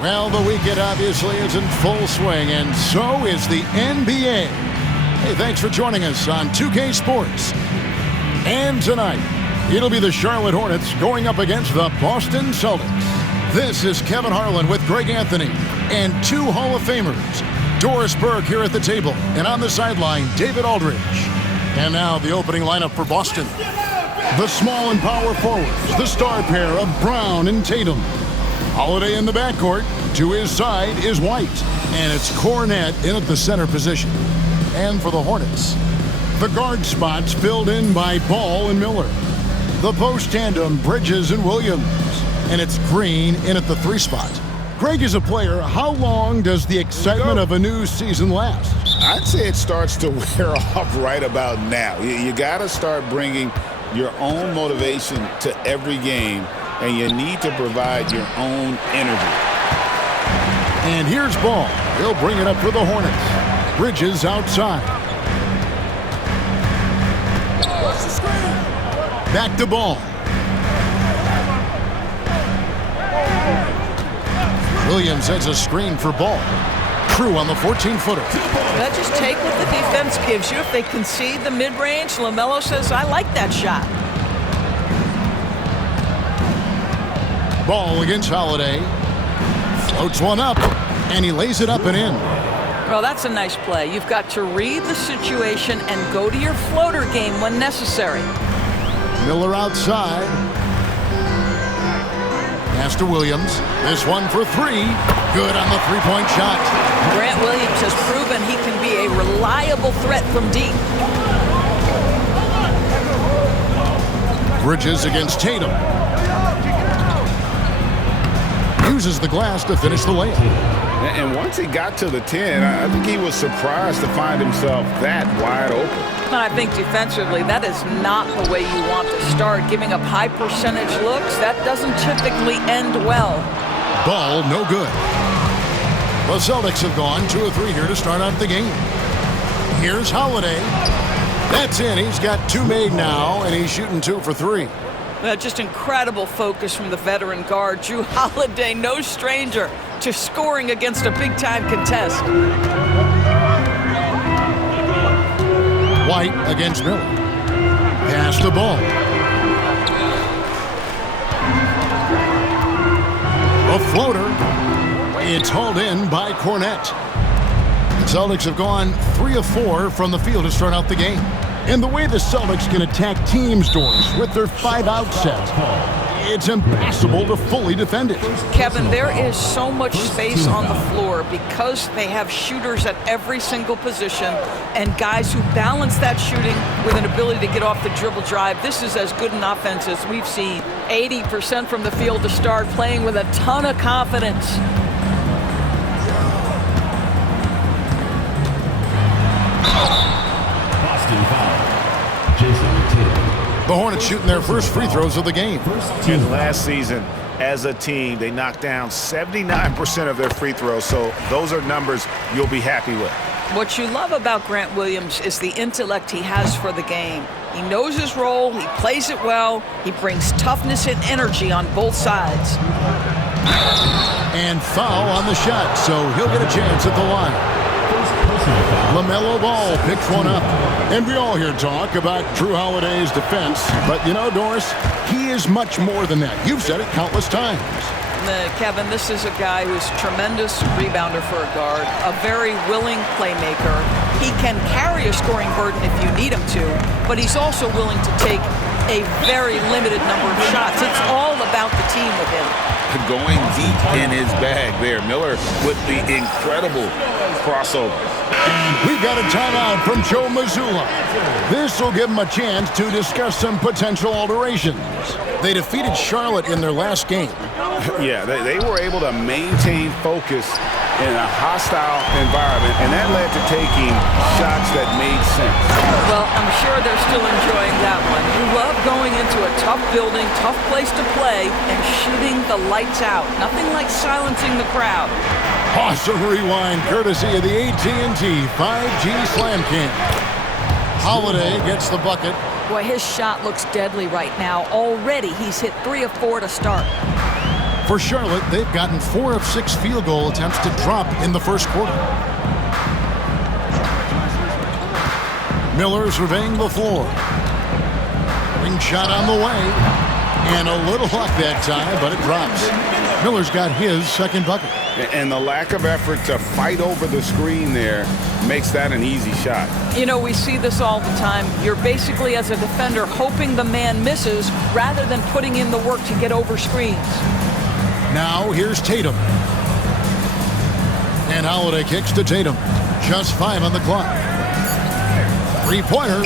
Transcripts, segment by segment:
Well, the weekend obviously is in full swing, and so is the NBA. Hey, thanks for joining us on 2K Sports. And tonight, it'll be the Charlotte Hornets going up against the Boston Celtics. This is Kevin Harlan with Greg Anthony and two Hall of Famers, Doris Burke here at the table, and on the sideline, David Aldridge. And now the opening lineup for Boston. The small and power forwards, the star pair of Brown and Tatum. Holiday in the backcourt. To his side is White. And it's Hornet in at the center position. And for the Hornets, the guard spots filled in by Ball and Miller. The post tandem, Bridges and Williams. And it's Green in at the 3 spot. Greg is a player. How long does the excitement of a new season last? I'd say it starts to wear off right about now. You got to start bringing your own motivation to every game, and you need to provide your own energy. And here's Ball. He'll bring it up for the Hornets. Bridges outside. Back to Ball. Williams has a screen for Ball. Crew on the 14-footer. Well, just take what the defense gives you. If they concede the mid-range, LaMelo says, I like that shot. Ball against Holiday. Floats one up, and he lays it up and in. Well, that's a nice play. You've got to read the situation and go to your floater game when necessary. Miller outside. Pass to Williams. This one for 3. Good on the three-point shot. Grant Williams has proven he can be a reliable threat from deep. Bridges against Tatum. Uses the glass to finish the layup. And once he got to the 10, I think he was surprised to find himself that wide open. I think defensively, that is not the way you want to start. Giving up high percentage looks, that doesn't typically end well. Ball, no good. The Celtics have gone 2 of 3 here to start out the game. Here's Holiday. That's in. He's got 2 made now, and he's shooting 2 for 3. Just incredible focus from the veteran guard. Drew Holiday, no stranger to scoring against a big-time contest. White against Miller. Pass the ball. A floater. It's hauled in by Cornette. The Celtics have gone 3 of 4 from the field to start out the game. And the way the Celtics can attack teams, Doris, with their 5-out set, it's impossible to fully defend it. Kevin, there is so much space on the floor because they have shooters at every single position and guys who balance that shooting with an ability to get off the dribble drive. This is as good an offense as we've seen. 80% from the field to start, playing with a ton of confidence. The Hornets shooting their first free throws of the game. And last season, as a team, they knocked down 79% of their free throws, so those are numbers you'll be happy with. What you love about Grant Williams is the intellect he has for the game. He knows his role, he plays it well, he brings toughness and energy on both sides. And foul on the shot, so he'll get a chance at the line. LaMelo Ball picks one up. And we all hear talk about Drew Holiday's defense. But you know, Doris, he is much more than that. You've said it countless times. Kevin, this is a guy who's a tremendous rebounder for a guard, a very willing playmaker. He can carry a scoring burden if you need him to, but he's also willing to take a very limited number of shots. It's all about the team with him. Going deep in his bag there. Miller with the incredible crossover. We've got a timeout from Joe Mazzulla. This will give him a chance to discuss some potential alterations. They defeated Charlotte in their last game. Yeah, they were able to maintain focus in a hostile environment, and that led to taking shots that made sense. Well, I'm sure they're still enjoying that one. You love going into a tough building, tough place to play, and shooting the lights out. Nothing like silencing the crowd. Awesome rewind, courtesy of the AT&T 5G Slam King. Holiday gets the bucket. Boy, his shot looks deadly right now. Already, he's hit 3 of 4 to start. For Charlotte, they've gotten 4 of 6 field goal attempts to drop in the first quarter. Miller surveying the floor. Ring shot on the way. And a little luck that time, but it drops. Miller's got his second bucket. And the lack of effort to fight over the screen there makes that an easy shot. You know, we see this all the time. You're basically, as a defender, hoping the man misses rather than putting in the work to get over screens. Now here's Tatum. And Holiday kicks to Tatum. Just 5 on the clock. Three-pointer.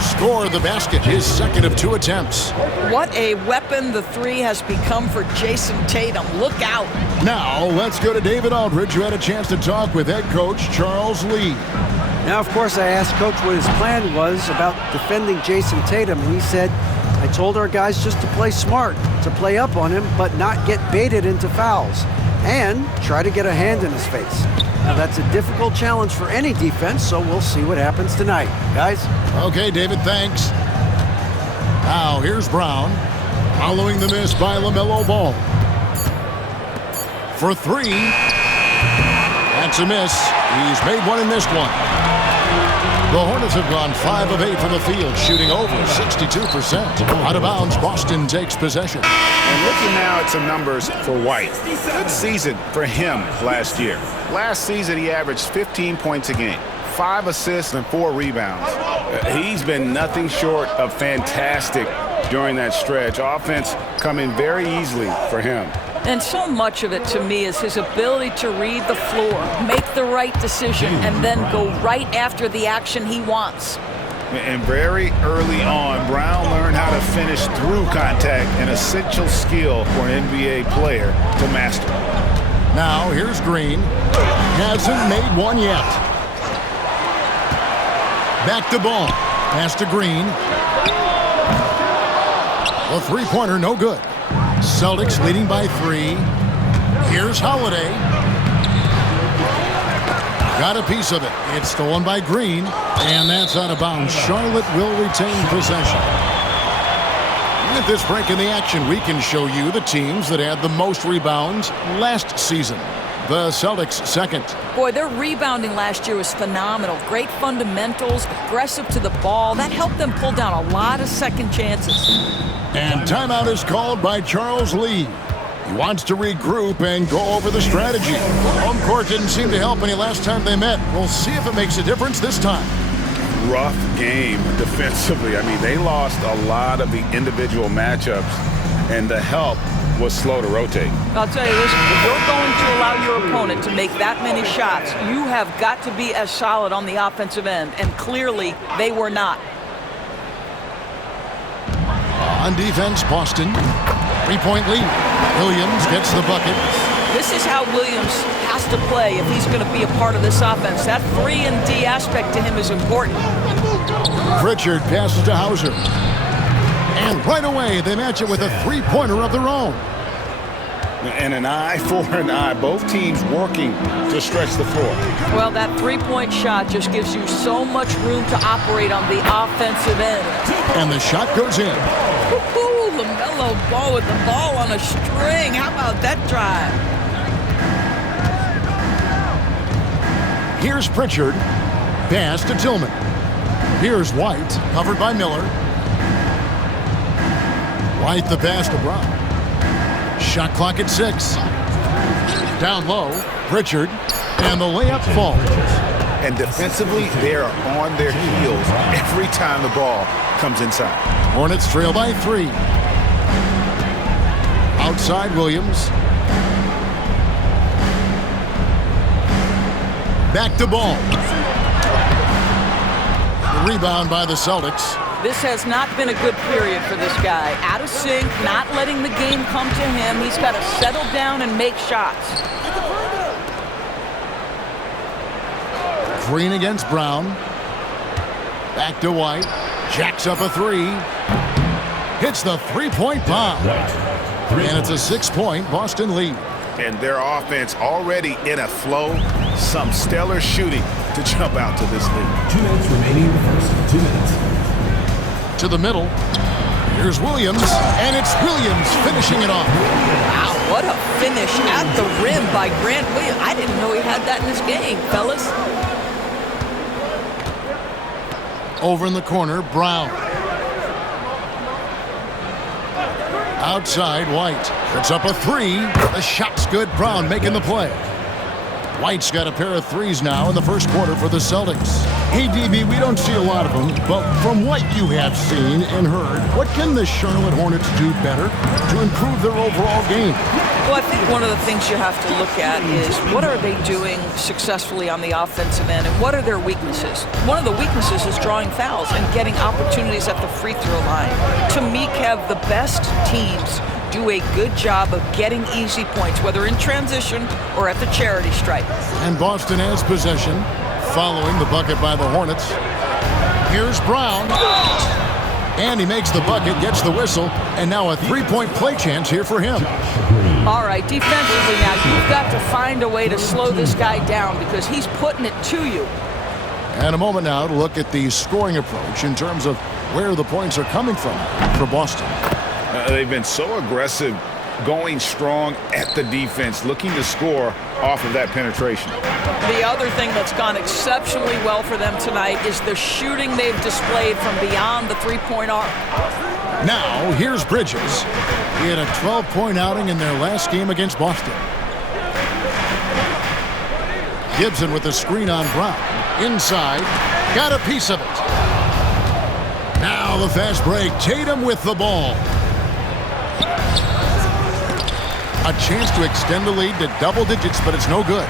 Score the basket, his second of 2 attempts. What a weapon the three has become for Jason Tatum. Look out. Now let's go to David Aldridge, who had a chance to talk with head coach Charles Lee. Now, of course, I asked Coach what his plan was about defending Jason Tatum, and he said, I told our guys just to play smart, to play up on him, but not get baited into fouls, and try to get a hand in his face. Now, that's a difficult challenge for any defense, so we'll see what happens tonight. Guys? Okay, David, thanks. Now, here's Brown, following the miss by LaMelo Ball. For 3. That's a miss. He's made one and missed one. The Hornets have gone 5 of 8 from the field, shooting over 62%. Out of bounds, Boston takes possession. And looking now at some numbers for White. Good season for him last year. Last season, he averaged 15 points a game, 5 assists and 4 rebounds. He's been nothing short of fantastic during that stretch. Offense coming very easily for him. And so much of it, to me, is his ability to read the floor, make the right decision, and then go right after the action he wants. And very early on, Brown learned how to finish through contact, an essential skill for an NBA player to master. Now, here's Green. Hasn't made one yet. Back to Ball. Pass to Green. A three-pointer, no good. Celtics leading by 3. Here's Holiday. Got a piece of it. It's stolen by Green, and that's out of bounds. Charlotte will retain possession. At this break in the action, we can show you the teams that had the most rebounds last season. The Celtics second. Boy, their rebounding last year was phenomenal. Great fundamentals, aggressive to the ball. That helped them pull down a lot of second chances. And timeout is called by Charles Lee. He wants to regroup and go over the strategy. Home court didn't seem to help any last time they met. We'll see if it makes a difference this time. Rough game defensively. I mean, they lost a lot of the individual matchups, and the help was slow to rotate. I'll tell you this, if you're going to allow your opponent to make that many shots, you have got to be as solid on the offensive end, and clearly they were not. On defense, Boston. 3-point lead. Williams gets the bucket. This is how Williams has to play if he's going to be a part of this offense. That 3-and-D aspect to him is important. Pritchard passes to Hauser. And right away, they match it with a three-pointer of their own. And an eye for an eye. Both teams working to stretch the floor. Well, that three-point shot just gives you so much room to operate on the offensive end. And the shot goes in. Woo-hoo, LaMelo Ball with the ball on a string. How about that drive? Here's Pritchard. Pass to Tillman. Here's White, covered by Miller. White the pass to Brown. Shot clock at 6. Down low, Pritchard, and the layup falls. And defensively, they are on their heels every time the ball comes inside. Hornets trail by 3. Outside Williams. Back to Ball. The rebound by the Celtics. This has not been a good period for this guy. Out of sync, not letting the game come to him. He's got to settle down and make shots. Green against Brown. Back to White. Jacks up a 3. Hits the three-point bomb. And it's a 6-point Boston lead. And their offense already in a flow. Some stellar shooting to jump out to this lead. 2 minutes remaining in the first. 2 minutes. To the middle. Here's Williams, and it's Williams finishing it off. Wow. What a finish at the rim by Grant Williams. I didn't know he had that in his game, fellas. Over in the corner, Brown. Outside, White. Puts up a three. The shot's good. Brown making the play. White's got a pair of threes now in the first quarter for the Celtics. Hey, DB, we don't see a lot of them, but from what you have seen and heard, what can the Charlotte Hornets do better to improve their overall game? Well, I think one of the things you have to look at is what are they doing successfully on the offensive end and what are their weaknesses? One of the weaknesses is drawing fouls and getting opportunities at the free throw line. To me, Kev, the best teams do a good job of getting easy points, whether in transition or at the charity stripe. And Boston has possession, following the bucket by the Hornets. Here's Brown. And he makes the bucket, gets the whistle, and now a three-point play chance here for him. All right, defensively now, you've got to find a way to slow this guy down because he's putting it to you. And a moment now to look at the scoring approach in terms of where the points are coming from for Boston. They've been so aggressive, going strong at the defense, looking to score off of that penetration. The other thing that's gone exceptionally well for them tonight is the shooting they've displayed from beyond the three-point arc. Now, here's Bridges. He had a 12-point outing in their last game against Boston. Gibson with the screen on Brown. Inside, got a piece of it. Now the fast break. Tatum with the ball. A chance to extend the lead to double digits, but it's no good.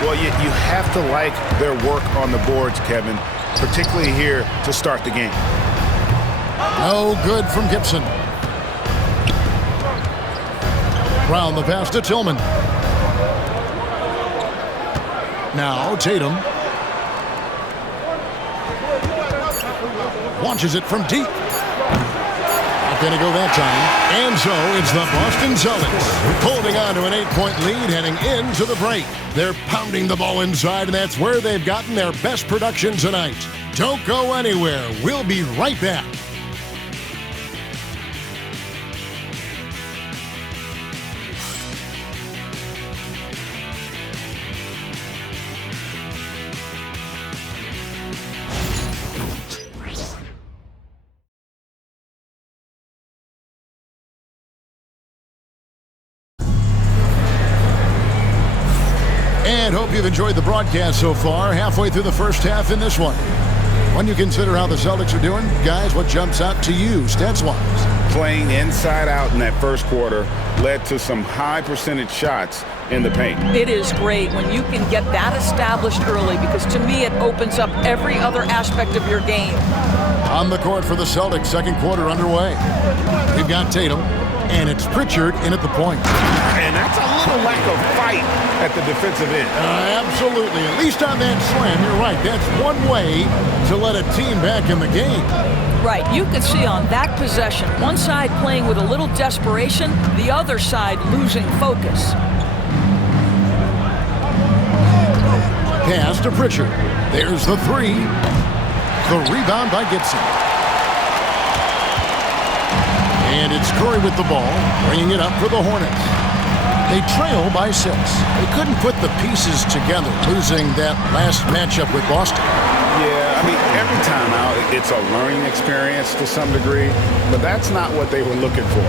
Well, you have to like their work on the boards, Kevin, particularly here to start the game. No good from Gibson. Brown the pass to Tillman. Now Tatum. Launches it from deep. Not going to go that time. And so it's the Boston Celtics holding on to an 8-point lead heading into the break. They're pounding the ball inside, and that's where they've gotten their best production tonight. Don't go anywhere. We'll be right back. And hope you've enjoyed the broadcast so far, halfway through the first half in this one. When you consider how the Celtics are doing, guys, what jumps out to you stats-wise? Playing inside out in that first quarter led to some high percentage shots in the paint. It is great when you can get that established early because to me it opens up every other aspect of your game. On the court for the Celtics, second quarter underway. We've got Tatum, and it's Pritchard in at the point. And that's a little lack of fight at the defensive end. Absolutely. At least on that slam, you're right. That's one way to let a team back in the game. Right. You can see on that possession, one side playing with a little desperation, the other side losing focus. Pass to Pritchard. There's the three. The rebound by Gibson. And it's Curry with the ball, bringing it up for the Hornets. They trail by 6. They couldn't put the pieces together, losing that last matchup with Boston. Yeah, I mean, every time out, it's a learning experience to some degree, but that's not what they were looking for.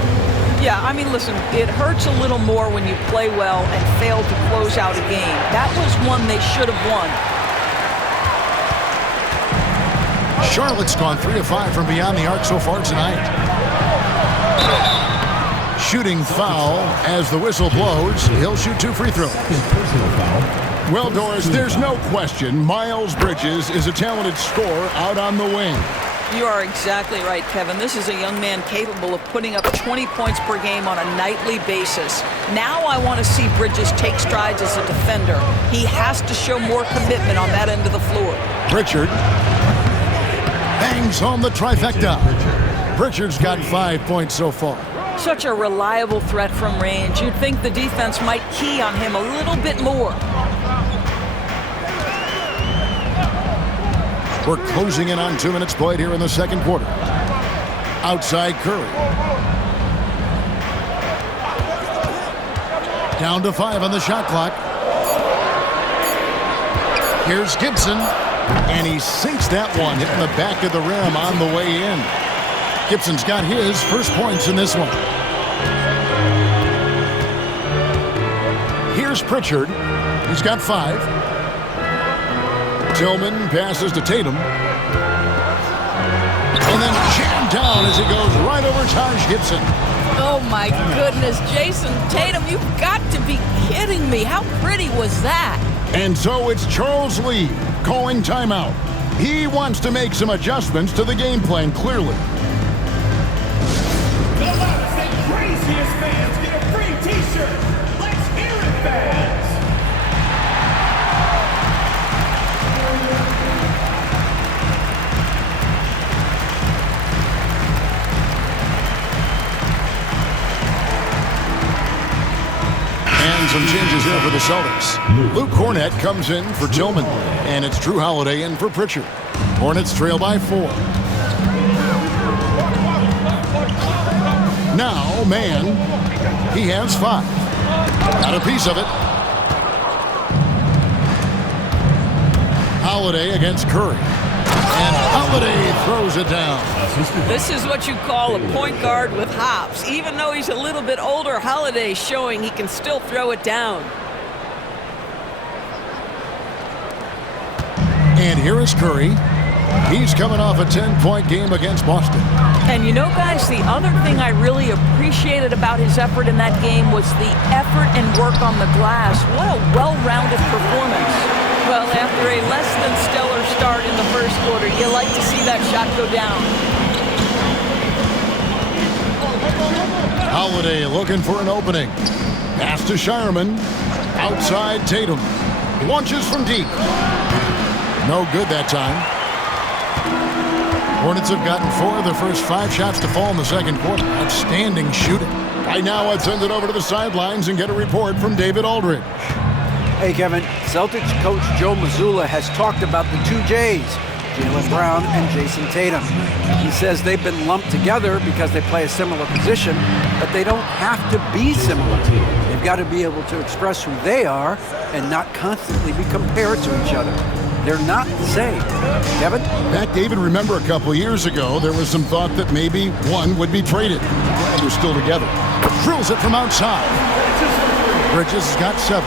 Yeah, I mean, listen, it hurts a little more when you play well and fail to close out a game. That was one they should have won. Charlotte's gone 3 of 5 from beyond the arc so far tonight. Shooting foul as the whistle blows. He'll shoot 2 free throws. Well, Doris, there's no question Miles Bridges is a talented scorer out on the wing. You are exactly right, Kevin. This is a young man capable of putting up 20 points per game on a nightly basis. Now I want to see Bridges take strides as a defender. He has to show more commitment on that end of the floor. Pritchard bangs home the trifecta. Pritchard's got 5 points so far. Such a reliable threat from range. You'd think the defense might key on him a little bit more. We're closing in on 2 minutes played here in the second quarter. Outside Curry. Down to 5 on the shot clock. Here's Gibson, and he sinks that one, hitting the back of the rim on the way in. Gibson's got his first points in this one. Here's Pritchard. He's got 5. Tillman passes to Tatum. And then jammed down as he goes right over Taj Gibson. Oh, my goodness. Jason Tatum, you've got to be kidding me. How pretty was that? And so it's Charles Lee calling timeout. He wants to make some adjustments to the game plan, clearly. The loudest and craziest fans get a free t-shirt. Let's hear it, fans. And some changes here for the Celtics. Luke Hornet comes in for Tillman, and it's Drew Holiday in for Pritchard. Hornets trail by 4. Now, Mann, he has 5. Got a piece of it. Holiday against Curry. And Holiday throws it down. This is what you call a point guard with hops. Even though he's a little bit older, Holiday's showing he can still throw it down. And here is Curry. He's coming off a 10-point game against Boston. And you know, guys, the other thing I really appreciated about his effort in that game was the effort and work on the glass. What a well-rounded performance. Well, after a less than stellar start in the first quarter, you like to see that shot go down. Holiday looking for an opening. Pass to Shireman. Outside Tatum. Launches from deep. No good that time. Hornets have gotten 4 of their first 5 shots to fall in the second quarter. Outstanding shooting. Right now, let's send it over to the sidelines and get a report from David Aldridge. Hey, Kevin, Celtics coach Joe Mazzulla has talked about the 2 J's, Jaylen Brown and Jason Tatum. He says they've been lumped together because they play a similar position, but they don't have to be similar. They've got to be able to express who they are and not constantly be compared to each other. They're not the same. Kevin? Back, David, remember a couple years ago, there was some thought that maybe one would be traded. Glad they're still together. Drills it from outside. Bridges has got 7.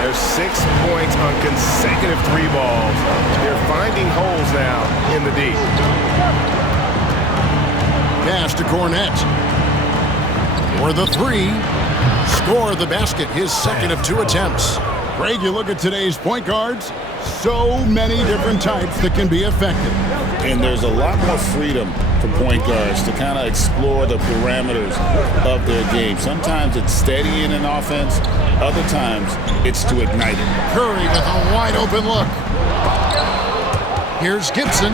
There's 6 points on consecutive 3 balls. They're finding holes now in the D. Pass to Cornette. For the 3. Score the basket, his second of 2 attempts. Greg, you look at today's point guards, so many different types that can be effective. And there's a lot more freedom for point guards to kind of explore the parameters of their game. Sometimes it's steadying an offense. Other times it's to ignite it. Curry with a wide open look. Here's Gibson.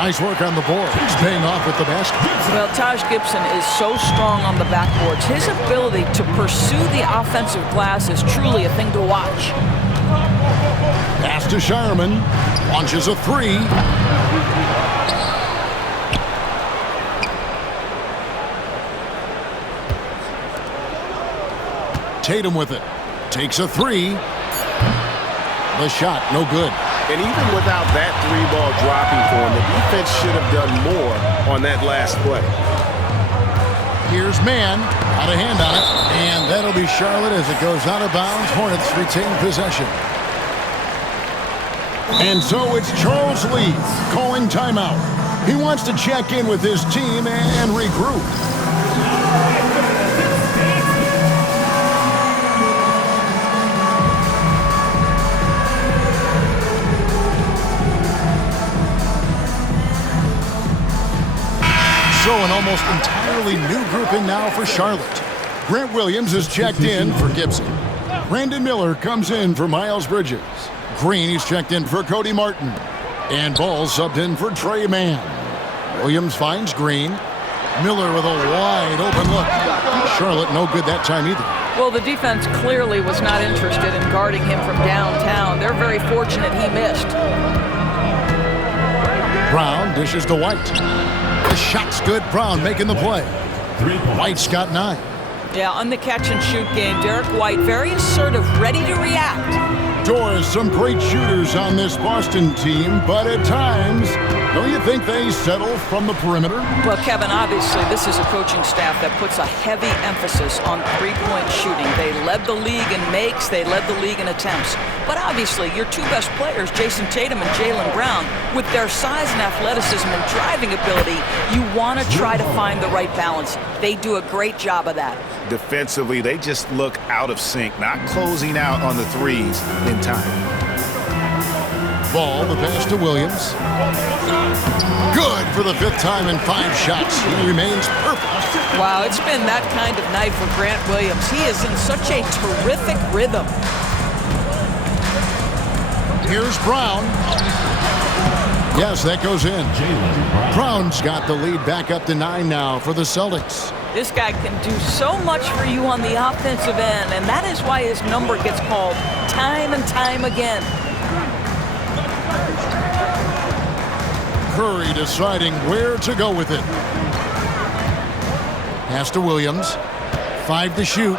Nice work on the board. He's paying off with the basket. Well, Taj Gibson is so strong on the backboards. His ability to pursue the offensive glass is truly a thing to watch. Pass to Shireman. Launches a 3. Tatum with it. Takes a 3. The shot, no good. And even without that 3-ball dropping for him, the defense should have done more on that last play. Here's Mann. Got a hand on it. And that'll be Charlotte as it goes out of bounds. Hornets retain possession. And so it's Charles Lee calling timeout. He wants to check in with his team and regroup. So an almost entirely new grouping now for Charlotte. Grant Williams is checked in for Gibson. Brandon Miller comes in for Miles Bridges. Green, he's checked in for Cody Martin. And Ball subbed in for Trey Mann. Williams finds Green. Miller with a wide open look. Charlotte no good that time either. Well, the defense clearly was not interested in guarding him from downtown. They're very fortunate he missed. Brown dishes to White. The shot's good. Brown making the play. White's got 9. Yeah, on the catch-and-shoot game, Derek White, very assertive, ready to react. Doors, some great shooters on this Boston team, but at times, don't you think they settle from the perimeter? Well, Kevin, obviously, this is a coaching staff that puts a heavy emphasis on three-point shooting. They led the league in makes, they led the league in attempts. But obviously, your two best players, Jason Tatum and Jaylen Brown, with their size and athleticism and driving ability, you want to try to find the right balance. They do a great job of that. Defensively, they just look out of sync, not closing out on the threes in time. Ball, the pass to Williams. Good for the 5th time in 5 shots. He remains perfect. Wow, it's been that kind of night for Grant Williams. He is in such a terrific rhythm. Here's Brown. Yes, that goes in. Brown's got the lead back up to 9 now for the Celtics. This guy can do so much for you on the offensive end, and that is why his number gets called time and time again. Curry deciding where to go with it. Pass to Williams. 5 to shoot.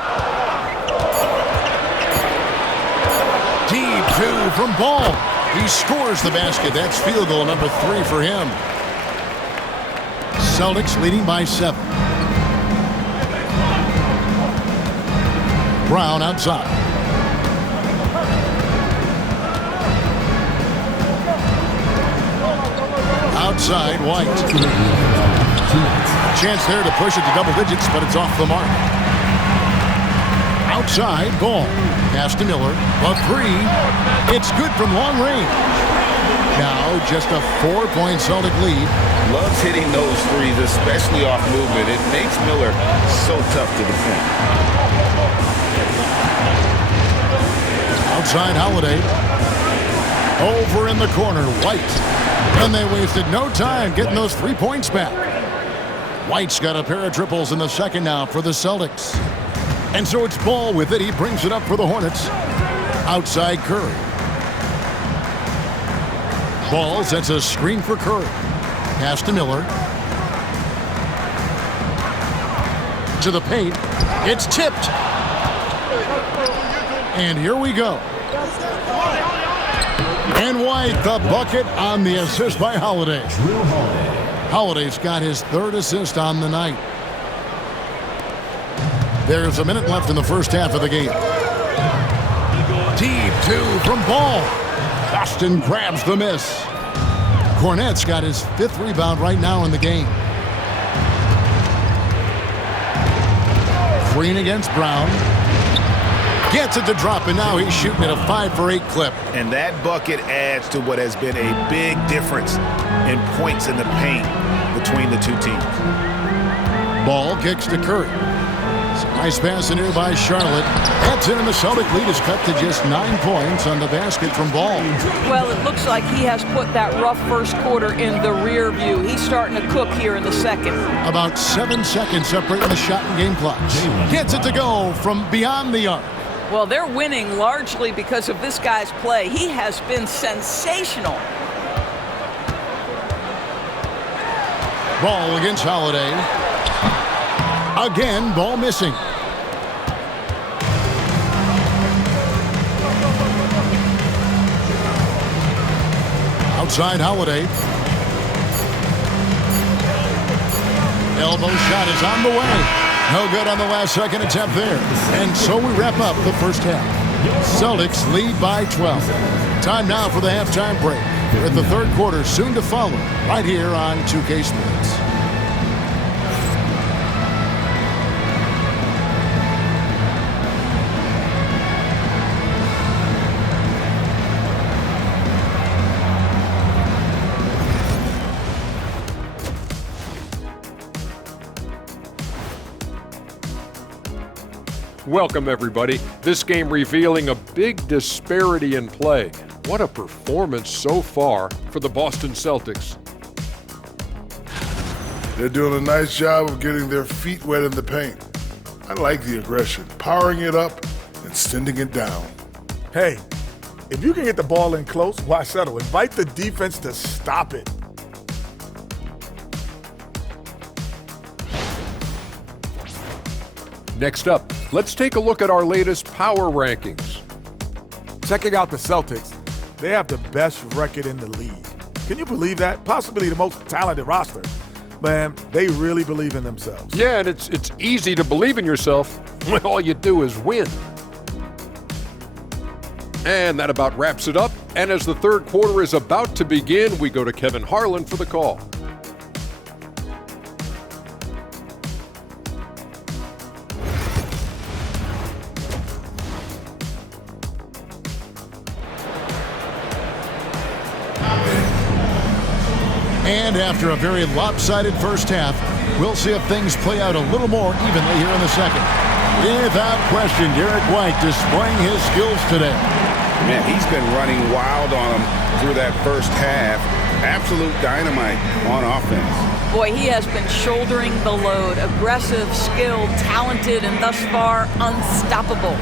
Deep 2 from Ball. He scores the basket. That's field goal number 3 for him. Celtics leading by 7. Brown outside. Outside, White. Chance there to push it to double digits, but it's off the mark. Outside, Ball. Pass to Miller. A 3. It's good from long range. Now just a 4-point Celtic lead. Loves hitting those threes, especially off movement. It makes Miller so tough to defend. Outside Holiday. Over in the corner, White. And they wasted no time getting those 3 points back. White's got a pair of triples in the second now for the Celtics. And so it's Ball with it. He brings it up for the Hornets. Outside Curry. Ball sets a screen for Curry. Pass to Miller. To the paint. It's tipped. And here we go. And White, the bucket on the assist by Holiday. Holiday's got his 3rd assist on the night. There's a minute left in the first half of the game. Deep 2 from Ball. Boston grabs the miss. Hornets got his 5th rebound right now in the game. Green against Brown. Gets it to drop, and now he's shooting at a 5 for 8 clip. And that bucket adds to what has been a big difference in points in the paint between the two teams. Ball kicks to Curry. Nice pass in here by Charlotte. That's in, and the Celtic lead is cut to just 9 points on the basket from Ball. Well, it looks like he has put that rough first quarter in the rear view. He's starting to cook here in the second. About 7 seconds separating the shot and game clocks. Gets it to go from beyond the arc. Well, they're winning largely because of this guy's play. He has been sensational. Ball against Holiday. Again, Ball missing. Outside Holiday. Elbow shot is on the way. No good on the last second attempt there. And so we wrap up the first half. Celtics lead by 12. Time now for the halftime break. We're at the 3rd quarter, soon to follow, right here on 2K Sports. Welcome, everybody. This game revealing a big disparity in play. What a performance so far for the Boston Celtics. They're doing a nice job of getting their feet wet in the paint. I like the aggression, powering it up and sending it down. Hey, if you can get the ball in close, why settle? Invite the defense to stop it. Next up, let's take a look at our latest power rankings. Checking out the Celtics, they have the best record in the league. Can you believe that? Possibly the most talented roster. Man, they really believe in themselves. Yeah, and it's easy to believe in yourself when all you do is win. And that about wraps it up. And as the third quarter is about to begin, we go to Kevin Harlan for the call. And after a very lopsided first half, we'll see if things play out a little more evenly here in the second. Without question, Derek White displaying his skills today. Man, he's been running wild on him through that first half. Absolute dynamite on offense. Boy, he has been shouldering the load. Aggressive, skilled, talented, and thus far unstoppable.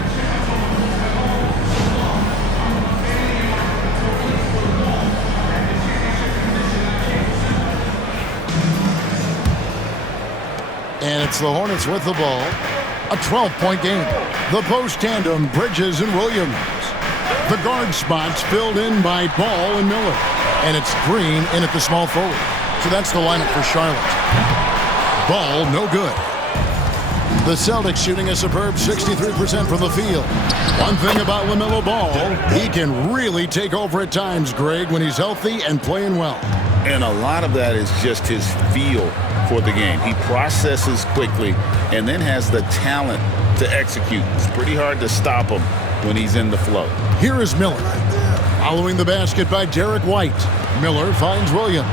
And it's the Hornets with the ball. A 12-point game. The post tandem, Bridges and Williams. The guard spots filled in by Ball and Miller. And it's Green in at the small forward. So that's the lineup for Charlotte. Ball, no good. The Celtics shooting a superb 63% from the field. One thing about LaMelo Ball, he can really take over at times, Greg, when he's healthy and playing well. And a lot of that is just his feel for the game. He processes quickly and then has the talent to execute. It's pretty hard to stop him when he's in the flow. Here is Miller. Following the basket by Derek White. Miller finds Williams.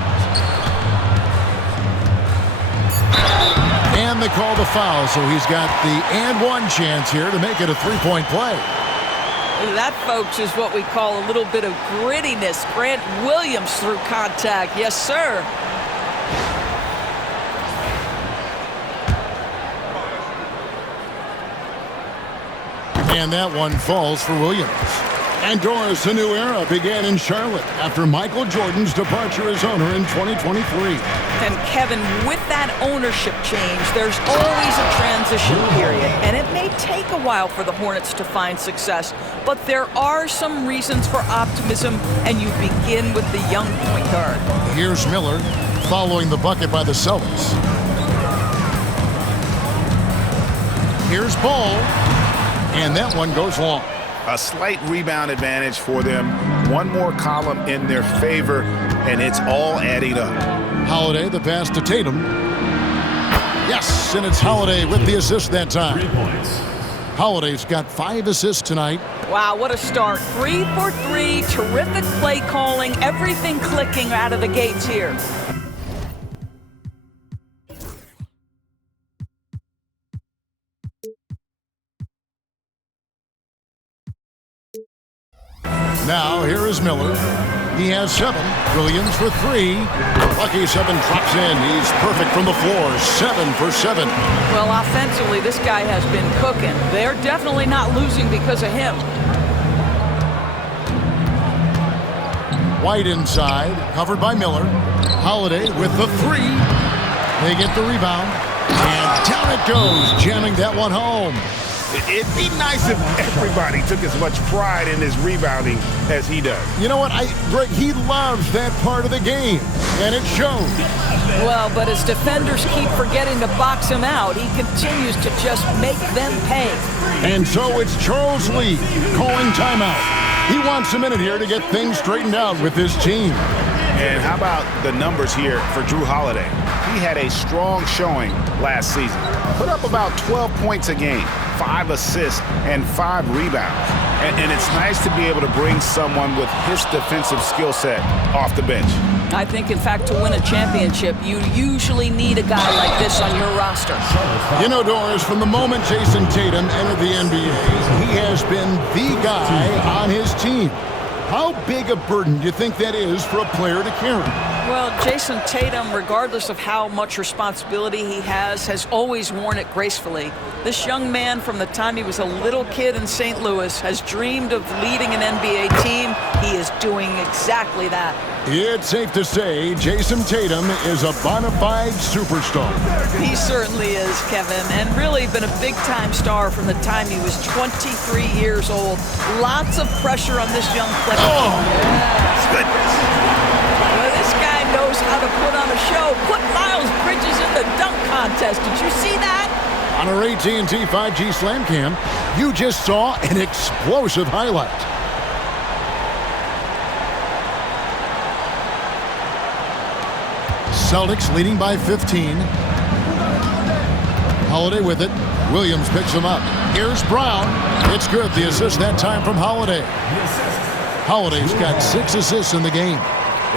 And they call the foul, so he's got the and one chance here to make it a three-point play. That, folks, is what we call a little bit of grittiness. Grant Williams through contact. Yes, sir. And that one falls for Williams. And Doris, a new era began in Charlotte after Michael Jordan's departure as owner in 2023. And Kevin, with that ownership change, there's always a transition period. And it may take a while for the Hornets to find success. But there are some reasons for optimism, and you begin with the young point guard. Here's Miller following the bucket by the Celtics. Here's Ball. And that one goes long. A slight rebound advantage for them. One more column in their favor, and it's all adding up. Holiday, the pass to Tatum. Yes, and it's Holiday with the assist that time. 3 points. Holiday's got 5 assists tonight. Wow, what a start. 3 for 3, terrific play calling, everything clicking out of the gates here. Now, here is Miller. He has 7. Williams for 3. Lucky 7 drops in. He's perfect from the floor. 7 for 7. Well, offensively, this guy has been cooking. They're definitely not losing because of him. White inside, covered by Miller. Holiday with the 3. They get the rebound. And down it goes, jamming that one home. It'd be nice if everybody took as much pride in his rebounding as he does. You know what, Greg, he loves that part of the game, and it shows. Well, but as defenders keep forgetting to box him out, he continues to just make them pay. And so it's Charles Lee calling timeout. He wants a minute here to get things straightened out with his team. And how about the numbers here for Drew Holiday? He had a strong showing last season. Put up about 12 points a game, 5 assists, and 5 rebounds. And it's nice to be able to bring someone with his defensive skill set off the bench. I think, in fact, to win a championship, you usually need a guy like this on your roster. You know, Doris, from the moment Jason Tatum entered the NBA, he has been the guy on his team. How big a burden do you think that is for a player to carry? Well, Jason Tatum, regardless of how much responsibility he has always worn it gracefully. This young man, from the time he was a little kid in St. Louis, has dreamed of leading an NBA team. He is doing exactly that. It's safe to say Jason Tatum is a bona fide superstar. He certainly is, Kevin, and really been a big-time star from the time he was 23 years old. Lots of pressure on this young player. Oh, goodness. Well, this guy knows how to put on a show. Put Miles Bridges in the dunk contest. Did you see that? on our AT&T 5G Slam Cam, you just saw an explosive highlight. Celtics leading by 15. Holiday with it. Williams picks him up. Here's Brown. It's good. The assist that time from Holiday. Holiday's got 6 assists in the game.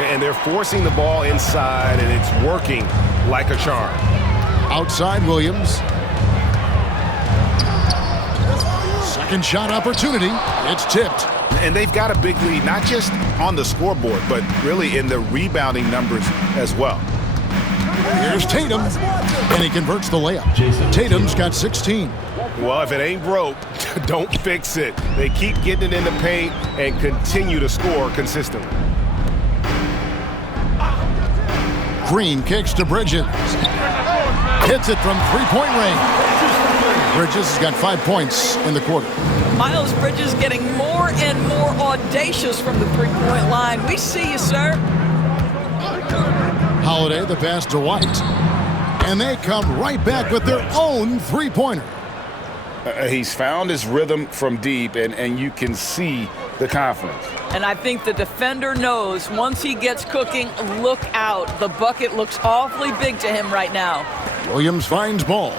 And they're forcing the ball inside, and it's working like a charm. Outside Williams. Second shot opportunity. It's tipped. And they've got a big lead, not just on the scoreboard, but really in the rebounding numbers as well. Here's Tatum, and he converts the layup. Tatum's got 16. Well, if it ain't broke, don't fix it. They keep getting it in the paint and continue to score consistently. Green kicks to Bridges. Hits it from three-point range. Bridges has got 5 points in the quarter. Miles Bridges getting more and more audacious from the three-point line. We see you, sir. Holiday, the pass to White. And they come right back with their own three-pointer. He's found his rhythm from deep, and you can see the confidence. And I think the defender knows once he gets cooking, look out. The bucket looks awfully big to him right now. Williams finds ball.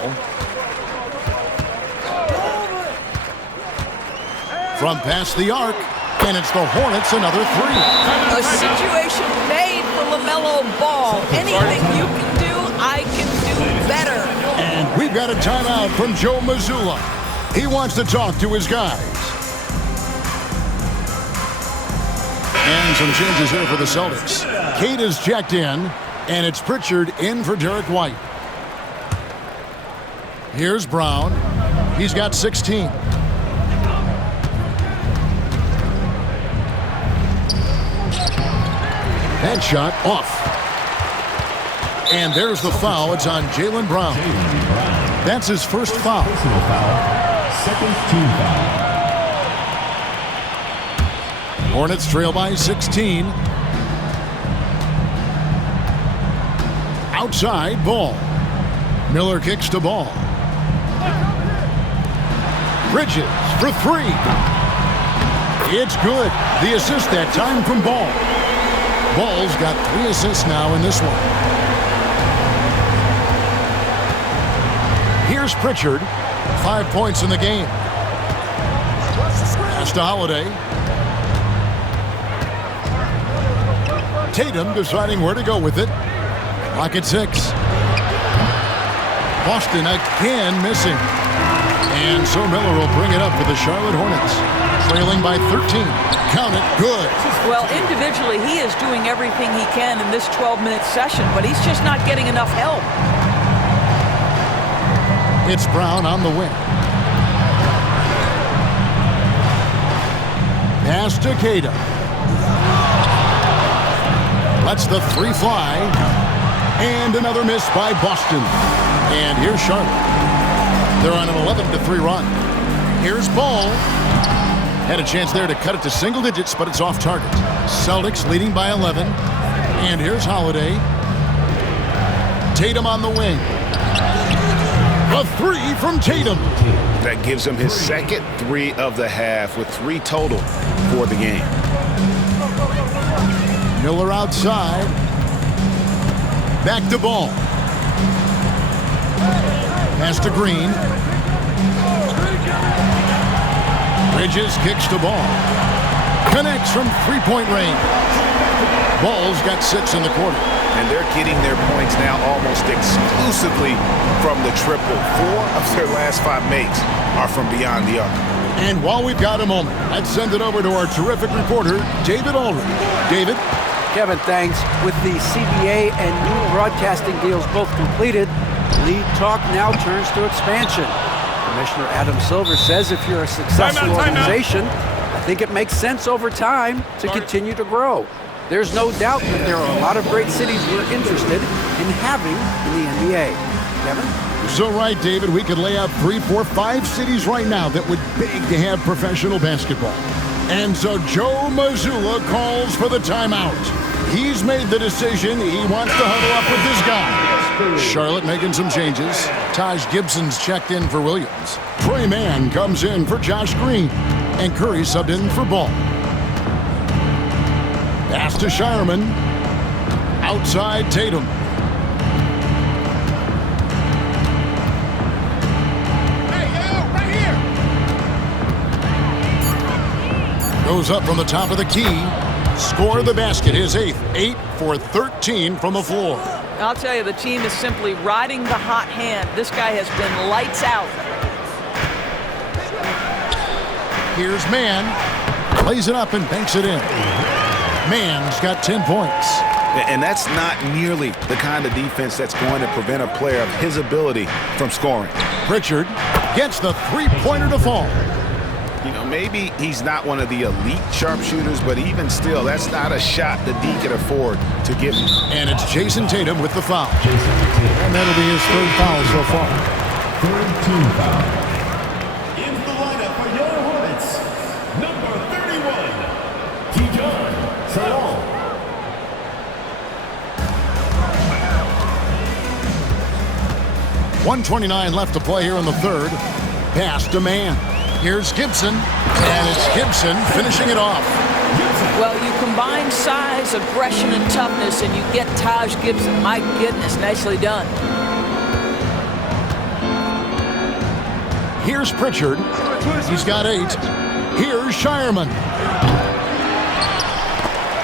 From past the arc, and it's the Hornets, another three. A situation made for LaMelo Ball. Anything you can do, I can do better. And we've got a timeout from Joe Mazzulla. He wants to talk to his guys. And some changes here for the Celtics. Kate is checked in, and it's Pritchard in for Derek White. Here's Brown. He's got 16. That shot off. And there's the foul. It's on Jaylen Brown. That's his first foul. Second team foul. Hornets trail by 16. Outside, Ball. Miller kicks to Ball. Bridges for three. It's good. The assist that time from Ball. Ball's got 3 assists now in this one. Here's Pritchard. 5 points in the game. Pass to Holiday. Tatum deciding where to go with it. Clock at 6. Boston again missing. And so Miller will bring it up for the Charlotte Hornets. Trailing by 13. Count it. Good. Well, individually, he is doing everything he can in this 12-minute session, but he's just not getting enough help. It's Brown on the wing. Pass to Cada. Lets the three fly. And another miss by Boston. And here's Charlotte. They're on an 11-3 run. Here's Ball. Had a chance there to cut it to single digits, but it's off target. Celtics leading by 11. And here's Holiday. Tatum on the wing. A three from Tatum. That gives him his second 3 of the half with 3 total for the game. Miller outside. Back to Ball. Pass to Green. Bridges kicks to Ball. Connects from three-point range. Ball's got 6 in the quarter. And they're getting their points now almost exclusively from the triple. 4 of their last 5 makes are from beyond the arc. And while we've got a moment, let's send it over to our terrific reporter, David Aldridge. David? Kevin, thanks. With the CBA and new broadcasting deals both completed, league talk now turns to expansion. Commissioner Adam Silver says if you're a successful organization, I think it makes sense over time to continue to grow. There's no doubt that there are a lot of great cities we're interested in having in the NBA. Kevin? So right, David, we could lay out 3, 4, 5 cities right now that would beg to have professional basketball. And so Joe Mazzulla calls for the timeout. He's made the decision. He wants to huddle up with this guy. Charlotte making some changes. Taj Gibson's checked in for Williams. Trey Mann comes in for Josh Green. And Curry subbed in for Ball. Pass to Shireman. Outside Tatum. Goes up from the top of the key. Score the basket, his 8th. 8 for 13 from the floor. I'll tell you, the team is simply riding the hot hand. This guy has been lights out. Here's Mann. Plays it up and banks it in. Mann's got 10 points. And that's not nearly the kind of defense that's going to prevent a player of his ability from scoring. Pritchard gets the three-pointer to fall. You know, maybe he's not one of the elite sharpshooters, but even still, that's not a shot that D can afford to give him. And it's Jason Tatum with the foul. And that'll be his 3rd foul so far. 3rd team foul. In the lineup for your Hornets, number 31, T-John Salon. 1:29 left to play here in the 3rd. Pass to Mann. Here's Gibson, and it's Gibson finishing it off. Well, you combine size, aggression, and toughness, and you get Taj Gibson. My goodness, nicely done. Here's Pritchard. He's got 8. Here's Shireman.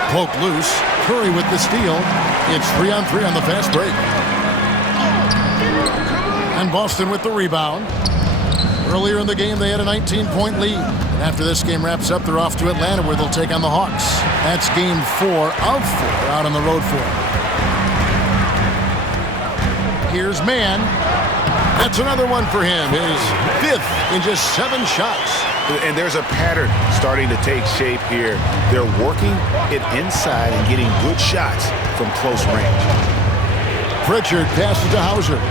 Poke loose. Curry with the steal. It's 3-on-3 on the fast break. And Boston with the rebound. Earlier in the game, they had a 19-point lead. And after this game wraps up, they're off to Atlanta, where they'll take on the Hawks. That's game 4 of 4 out on the road for them. Here's Mann. That's another one for him. His 5th in just 7 shots. And there's a pattern starting to take shape here. They're working it inside and getting good shots from close range. Pritchard passes to Hauser.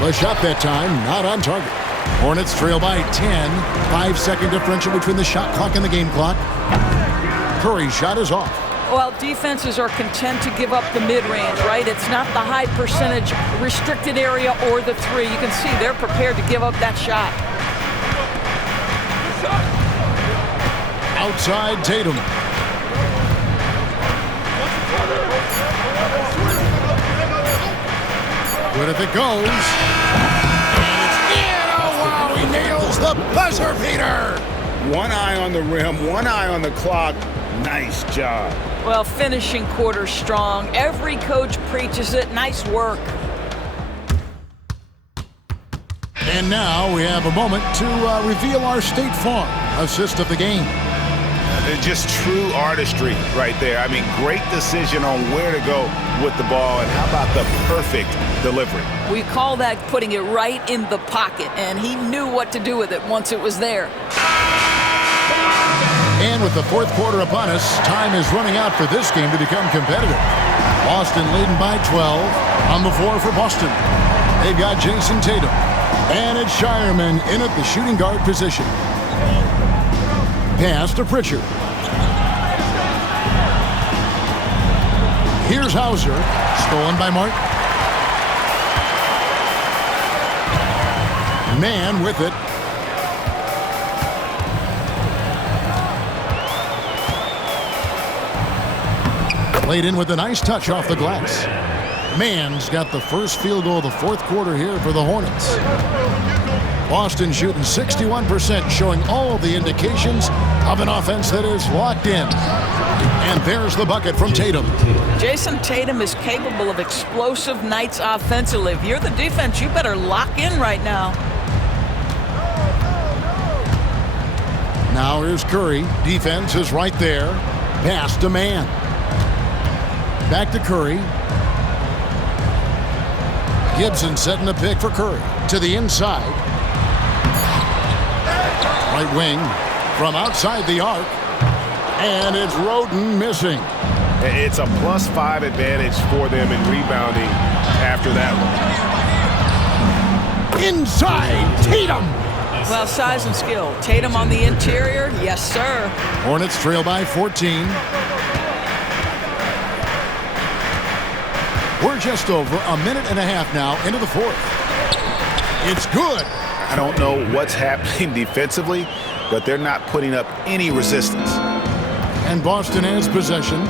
The shot that time, not on target. Hornets trail by 10. 5-second differential between the shot clock and the game clock. Curry's shot is off. Well, defenses are content to give up the mid-range, right? It's not the high percentage restricted area or the 3. You can see they're prepared to give up that shot. Outside Tatum. Good if it goes. And it's in. Oh, wow, he nails the buzzer beater. One eye on the rim, one eye on the clock. Nice job. Well, finishing quarter strong. Every coach preaches it. Nice work. And now we have a moment to reveal our State Farm assist of the game. Just true artistry right there. I mean, great decision on where to go with the ball, and how about the perfect delivery? We call that putting it right in the pocket, and he knew what to do with it once it was there. And with the 4th quarter upon us, time is running out for this game to become competitive. Boston leading by 12 on the floor for Boston. They've got Jason Tatum. And it's Shireman in at the shooting guard position. Pass to Pritchard. Here's Hauser. Stolen by Martin. Mann with it. Played in with a nice touch off the glass. Mann's got the first field goal of the 4th quarter here for the Hornets. Boston shooting 61%, showing all the indications of an offense that is locked in. And there's the bucket from Tatum. Jason Tatum is capable of explosive nights offensively. If you're the defense, you better lock in right now. Now here's Curry. Defense is right there. Pass to Mann. Back to Curry. Gibson setting the pick for Curry. To the inside. Right wing from outside the arc. And it's Roden missing. It's a +5 advantage for them in rebounding after that one. Inside, Tatum. Well, size and skill. Tatum on the interior, yes, sir. Hornets trail by 14. We're just over a minute and a half now into the fourth. It's good. I don't know what's happening defensively, but they're not putting up any resistance. And Boston has possession.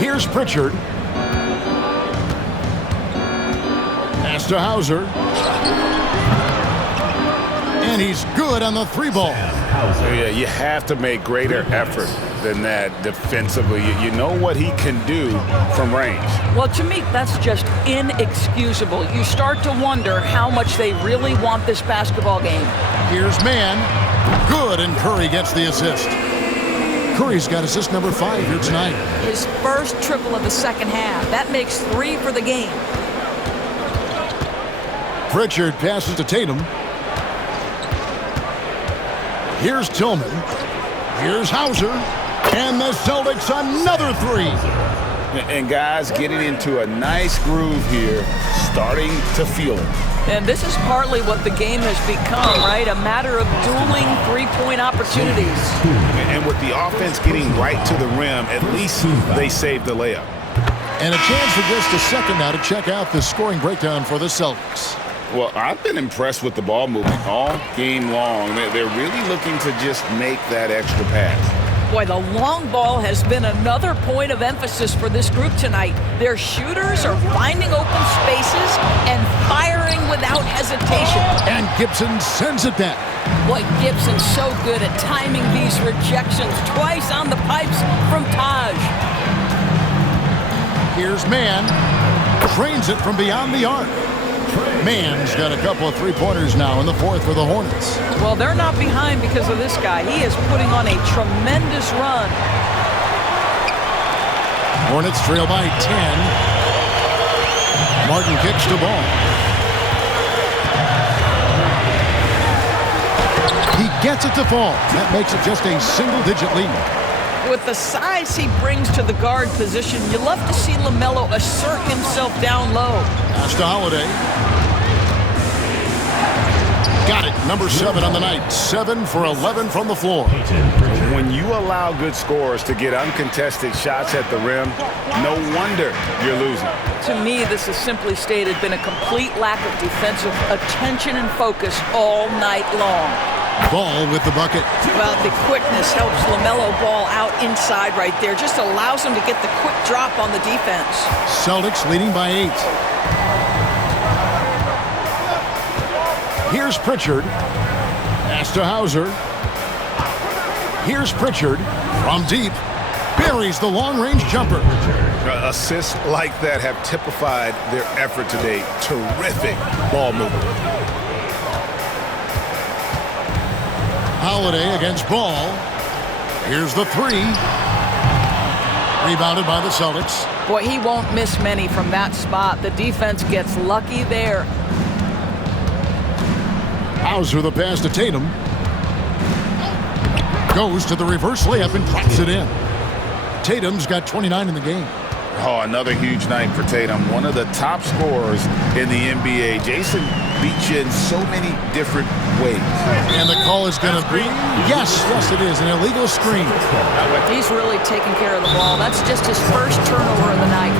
Here's Pritchard. Pass to Hauser. And he's good on the three ball. Yeah, you have to make greater effort than that defensively. You know what he can do from range. Well, to me, that's just inexcusable. You start to wonder how much they really want this basketball game. Here's Mann. Good, and Curry gets the assist. Curry's got assist number 5 here tonight. His first triple of the second half. That makes 3 for the game. Pritchard passes to Tatum. Here's Tillman. Here's Hauser. And the Celtics another 3. And guys getting into a nice groove here, starting to feel it. And this is partly what the game has become, right? A matter of dueling three-point opportunities. And with the offense getting right to the rim, at least they saved the layup. And a chance for just a second now to check out the scoring breakdown for the Celtics. Well, I've been impressed with the ball movement all game long. They're really looking to just make that extra pass. Boy, the long ball has been another point of emphasis for this group tonight. Their shooters are finding open spaces and firing without hesitation. And Gibson sends it back. Boy, Gibson's so good at timing these rejections. Twice on the pipes from Taj. Here's Mann. Trains it from beyond the arc. Mann's got a couple of three-pointers now in the fourth for the Hornets. Well, they're not behind because of this guy. He is putting on a tremendous run. Hornets trail by 10. Martin kicks the ball. He gets it to fall. That makes it just a single-digit lead. With the size he brings to the guard position, you love to see LaMelo assert himself down low. Pass to Holiday. Got it. Number 7 on the night. 7 for 11 from the floor. When you allow good scorers to get uncontested shots at the rim, no wonder you're losing. To me, this has simply stated been a complete lack of defensive attention and focus all night long. Ball with the bucket. Well, the quickness helps LaMelo ball out inside right there. Just allows him to get the quick drop on the defense. Celtics leading by 8. Here's Pritchard. Pass to Hauser. Here's Pritchard from deep. Buries the long-range jumper. Assists like that have typified their effort today. Terrific ball movement. Holiday against Ball. Here's the 3. Rebounded by the Celtics. Boy, he won't miss many from that spot. The defense gets lucky there. Hauser the pass to Tatum. Goes to the reverse layup and cracks it in. Tatum's got 29 in the game. Oh, another huge night for Tatum. One of the top scorers in the NBA. Jason beats you in so many different ways. And the call is going to be, yes, it is, an illegal screen. He's really taking care of the ball. That's just his first turnover of the night.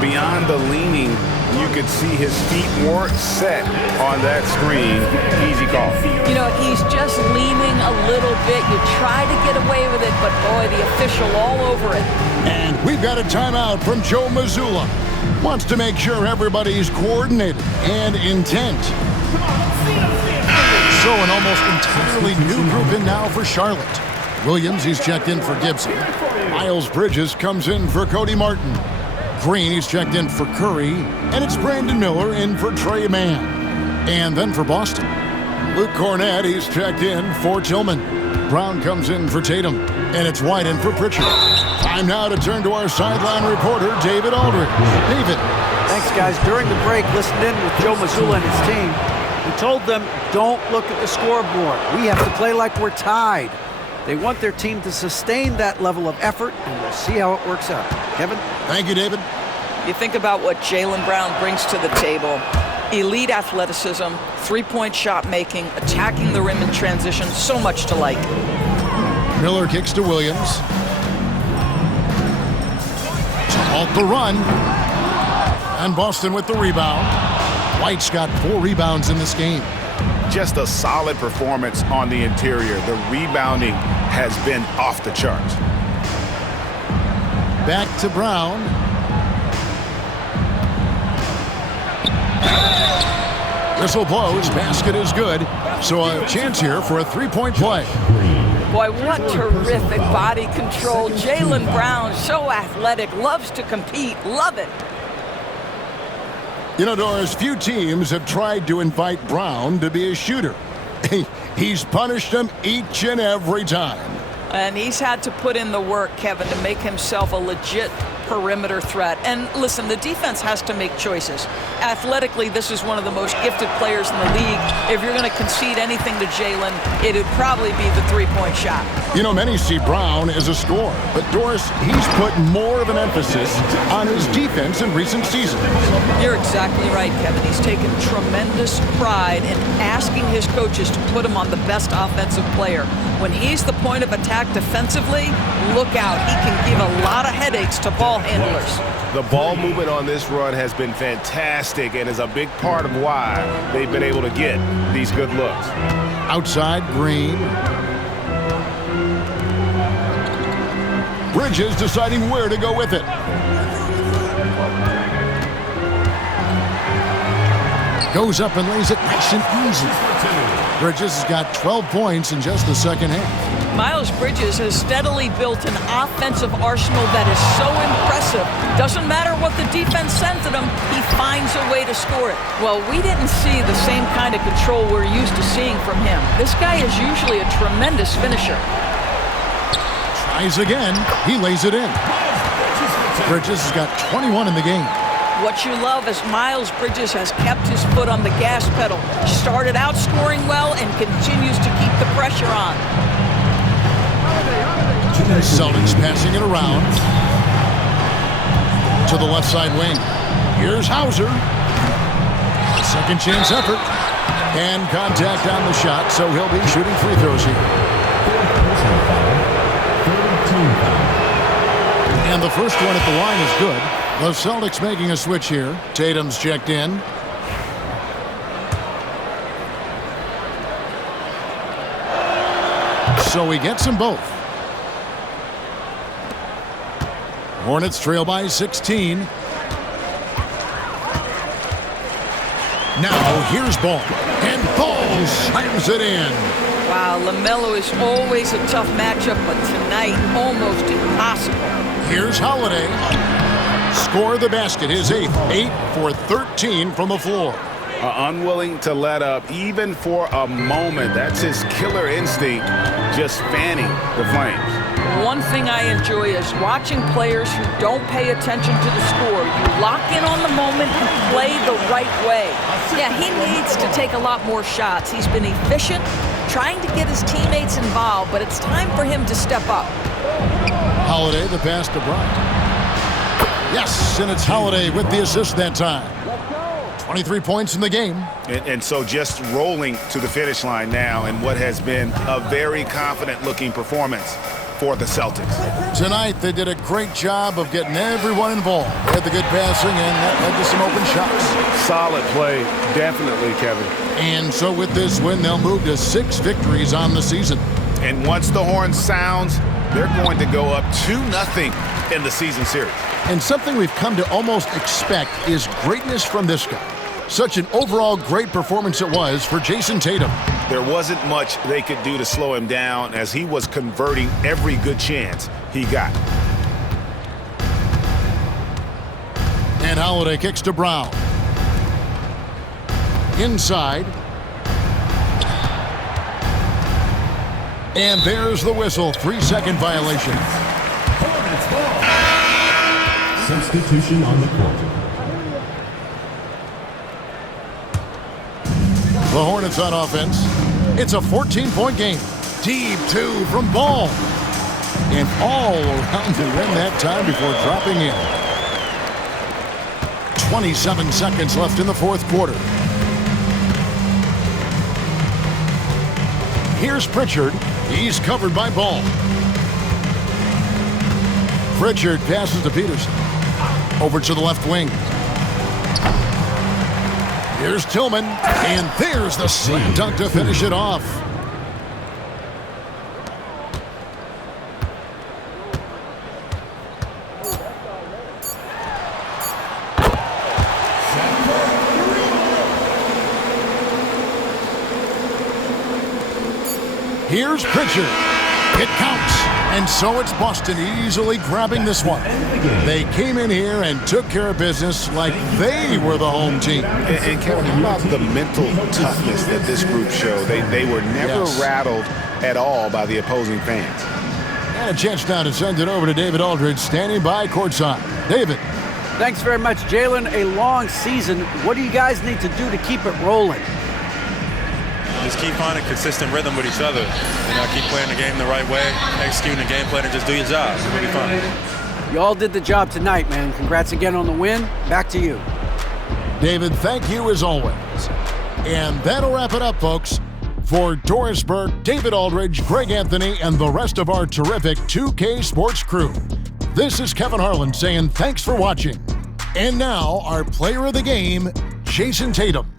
Beyond the leaning, you could see his feet weren't set on that screen. Easy call. You know, he's just leaning a little bit. You try to get away with it, but boy, the official all over it. And we've got a timeout from Joe Mazzulla. Wants to make sure everybody's coordinated and intent. So an almost entirely new group in now for Charlotte. Williams, he's checked in for Gibson. Miles Bridges comes in for Cody Martin. Green, he's checked in for Curry. And it's Brandon Miller in for Trey Mann. And then for Boston, Luke Cornett, he's checked in for Tillman. Brown comes in for Tatum. And it's White in for Pritchard. Time now to turn to our sideline reporter, David Aldridge. David. Thanks, guys. During the break, listened in with Joe Mazzulla and his team. He told them, don't look at the scoreboard. We have to play like we're tied. They want their team to sustain that level of effort, and we'll see how it works out. Kevin? Thank you, David. You think about what Jaylen Brown brings to the table. Elite athleticism, three-point shot making, attacking the rim in transition, so much to like. Miller kicks to Williams. To halt the run. And Boston with the rebound. White's got 4 rebounds in this game. Just a solid performance on the interior. The rebounding has been off the charts. Back to Brown. Whistle blows. Basket is good. So a chance here for a three-point play. Boy, what terrific body control. Jaylen Brown, so athletic, loves to compete. Love it. You know, Doris, few teams have tried to invite Brown to be a shooter. He's punished them each and every time. And he's had to put in the work, Kevin, to make himself a legit perimeter threat. And listen, the defense has to make choices. Athletically, this is one of the most gifted players in the league. If you're going to concede anything to Jaylen, it'd probably be the three-point shot. You know, many see Brown as a scorer, but Doris, he's put more of an emphasis on his defense in recent seasons. You're exactly right, Kevin. He's taken tremendous pride in asking his coaches to put him on the best offensive player. When he's the point of attack defensively, look out. He can give a lot of headaches to ball handlers. The ball movement on this run has been fantastic and is a big part of why they've been able to get these good looks. Outside, Green. Bridges deciding where to go with it. Goes up and lays it nice and easy. Bridges has got 12 points in just the second half. Miles Bridges has steadily built an offensive arsenal that is so impressive. Doesn't matter what the defense sends at him, he finds a way to score it. Well, we didn't see the same kind of control we're used to seeing from him. This guy is usually a tremendous finisher. Tries again. He lays it in. Bridges has got 21 in the game. What you love is Miles Bridges has kept his foot on the gas pedal. Started out scoring well and continues to keep the pressure on. Celtics passing it around to the left side wing. Here's Hauser. A second chance effort. And contact on the shot, so he'll be shooting free throws here. And the first one at the line is good. The Celtics making a switch here. Tatum's checked in. So he gets them both. Hornets trail by 16. Now here's Ball. And Ball slams it in. Wow, LaMelo is always a tough matchup, but tonight almost impossible. Here's Holiday. Score the basket, his 8th. 8 for 13 from the floor. Unwilling to let up even for a moment. That's his killer instinct, just fanning the flames. One thing I enjoy is watching players who don't pay attention to the score. You lock in on the moment and play the right way. Yeah, he needs to take a lot more shots. He's been efficient, trying to get his teammates involved, but it's time for him to step up. Holiday, the pass to Bryant. Yes, and it's Holiday with the assist that time. 23 points in the game. And so just rolling to the finish line now in what has been a very confident-looking performance for the Celtics. Tonight, they did a great job of getting everyone involved. They had the good passing, and that led to some open shots. Solid play, definitely, Kevin. And so with this win, they'll move to 6 victories on the season. And once the horn sounds, they're going to go up 2-0 in the season series. And something we've come to almost expect is greatness from this guy. Such an overall great performance it was for Jason Tatum. There wasn't much they could do to slow him down as he was converting every good chance he got. And Holiday kicks to Brown. Inside. And there's the whistle. 3-second violation. Substitution on the court. The Hornets on offense. It's a 14-point game. Deep two from Ball. And all around the rim that time before dropping in. 27 seconds left in the fourth quarter. Here's Pritchard. He's covered by Ball. Pritchard passes to Peterson. Over to the left wing. Here's Tillman. And there's the slam dunk to finish it off. Here's Pritchard. It counts. And so it's Boston easily grabbing this one. They came in here and took care of business like they were the home team. And Kevin, how about the mental toughness that this group showed? They were never rattled at all by the opposing fans. And a chance now to send it over to David Aldridge, standing by courtside. David. Thanks very much, Jalen. A long season. What do you guys need to do to keep it rolling? Just keep finding consistent rhythm with each other. Keep playing the game the right way, executing the game plan, and just do your job. It'll be fun. You all did the job tonight, man. Congrats again on the win. Back to you. David, thank you as always. And that'll wrap it up, folks. For Doris Burke, David Aldridge, Greg Anthony, and the rest of our terrific 2K Sports crew, this is Kevin Harlan saying thanks for watching. And now, our player of the game, Jason Tatum.